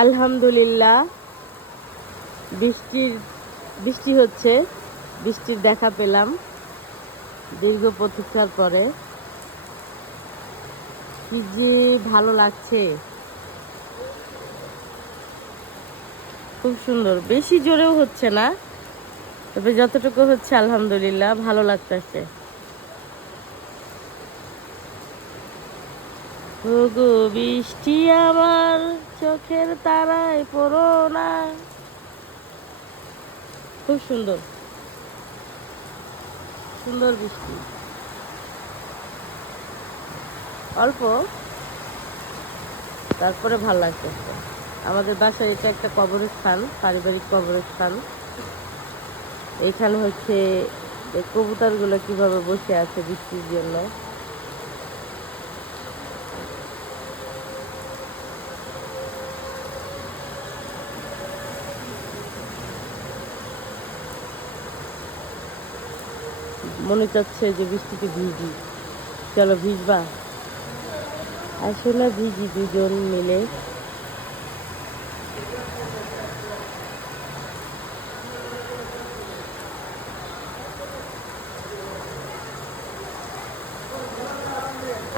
আলহামদুলিল্লাহ, বৃষ্টির বৃষ্টি হচ্ছে। বৃষ্টির দেখা পেলাম দীর্ঘ প্রতীক্ষার পরে। কি যে ভালো লাগছে, খুব সুন্দর। বেশি জোরেও হচ্ছে না, তবে যতটুকু হচ্ছে আলহামদুলিল্লাহ ভালো লাগতেছে। ওগো বৃষ্টি আমার চোখের তারায় পড়ো না। খুব সুন্দর, সুন্দর বৃষ্টি। অল্প, তারপরে ভাল লাগতেছে। আমাদের বাসায় এটা একটা কবরস্থান, পারিবারিক কবরস্থান। এইখানে হচ্ছে এই কবুতরগুলো কিভাবে বসে আছে বৃষ্টির জন্য। মনে চাচ্ছে যে বৃষ্টিতে ভিজি। চলো ভিজবা, আসলে ভিজি দুজন মিলে।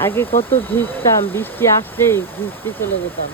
আগে কত ভিজতাম, বৃষ্টি আসলেই ভিজতে চলে যেতাম।